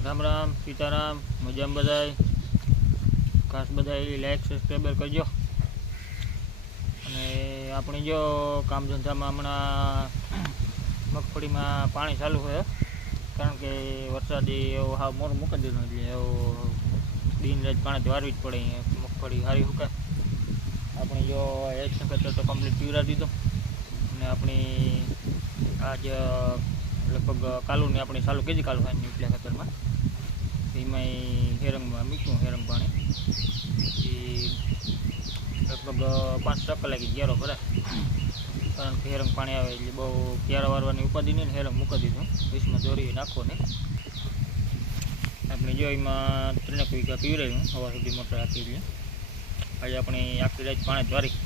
રામ રામ સીતારામ મજામાં બધાય ખાસ બધાય લાઈક સબસ્ક્રાઈબર કરજો અને આપણે જો કામ ધંધામાં હમણાં મગફળીમાં પાણી ચાલુ છે કારણ કે વરસાદી એવો હાવ મોર મૂકી દીધો એટલે એવો દિન રાત પાણી વારવી જ પડે મગફળી સારી સુકાય આપણે જો એક સંકટ તો કમ્પ્લીટ પીવરા દીધો અને આપણી આજ લગભગ કાલુની આપણી ચાલુ કેજી કાલુ થાય ઉપલા ખેતરમાં એમાં હેરંગમાં મૂક્યું હેરંગ પાણી એ લગભગ 5 કલાકે ક્યારો ભરાય કારણ કે હેરંગ પાણી આવે એટલે બહુ ક્યારા વારવાની ઉપાધિ નહીં ને હેરંગ મૂકી દીધું વીસમાં દોરી નાખો ને આપણે જો એમાં 3 વીઘા પીવરાયું હવા સુધી મોટર આપી એટલે આજે આપણે આખી રાત પાણી જ વારી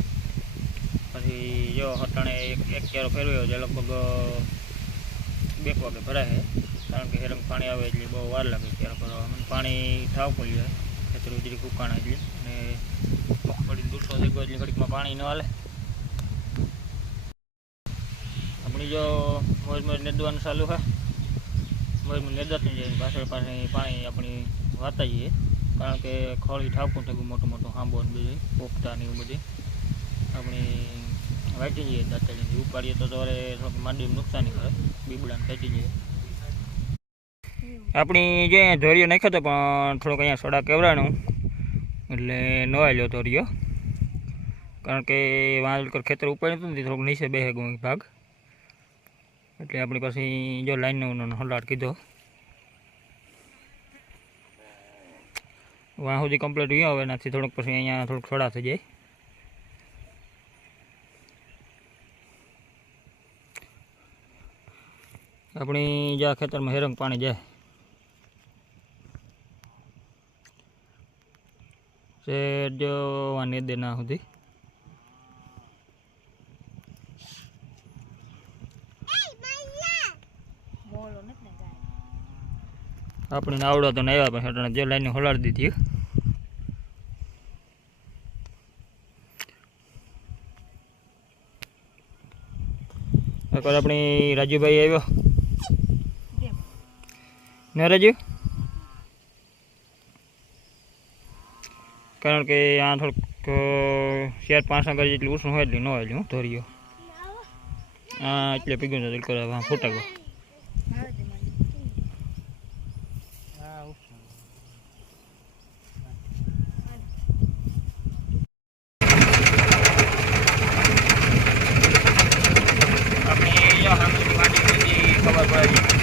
પછી જો હટાણે એક ક્યારો ફેરવ્યો છે લગભગ 2 વાગે ભરાય છે કારણ કે હેરંગ પાણી આવે એટલે બહુ વાર લાગે ક્યારો ભરવામાં પાણી ઠાવ પડી જાય ખેતર ઉજરી કુકાણા એટલે અને મગફળી દૂરસો થઈ ગયો એટલે ઘડીકમાં પાણી ન હાલે આપણી જો મોજ નેદવાનું ચાલુ છે મોજ નેદાતું જાય પાછળ પાણી આપણી વાતા જઈએ કારણ કે ખોળી ઠાવકું થયું મોટું મોટું આંબો ને બધું પોપટા ને એવું બધું આપણી વાટી જઈએ દાંતળીથી ઉપાડીએ તો તમારે થોડુંક માંડીને નુકસાની કરે બીબડાને કાઢી જઈએ આપણી જે ધોરીઓ નાખ્યો હતો પણ થોડોક અહીંયા સોડા કેવરાણું એટલે નવાઈ લ્યો ધોરીઓ કારણ કે વાંકર ખેતર ઉપાડી હતું ને થોડુંક નીચે બેસે ગયો ભાગ એટલે આપણી પાસે જો લાઈનનો હલાટ કીધો વાં સુધી કમ્પ્લીટ રહ્યો હવે એનાથી થોડુંક પછી અહીંયા થોડુંક સોડા થઈ જાય આપણી જ્યાં ખેતરમાં હેરંગ પાણી જાય છે જો વાને દે ના સુધી આપણે આવડો તો નહીં આવ્યા પણ જે લાઈન હોલાડી દીધી એકવાર આપણી રાજુભાઈ આવ્યો ને રાજુ કારણ કે આ થોડુંક 4-5 આગળ જેટલું ઉષ્ણ હોય એટલે ન હોય હું ધોર્યો હા એટલે પીગું તો કરવા ફૂટાકો ખબર પડે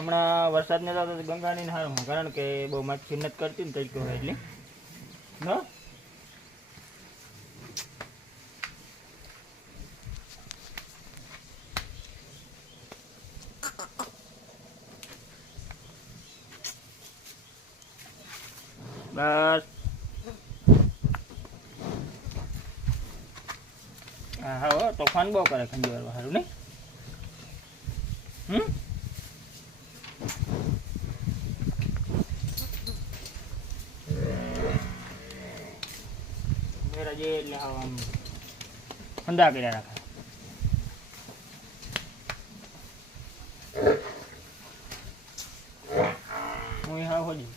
હમણાં વરસાદ ને થતો ગંગાની ને હારમાં, કારણ કે બહુ માછી નથી કરતી ને તડકો હોય એટલે ન બસ. હા હા તોફાન બહુ કરે ખંજવાળ સારું નહીં. મેરા જે એટલે આમ હંધા કર્યા રાખે. હું હા હોજી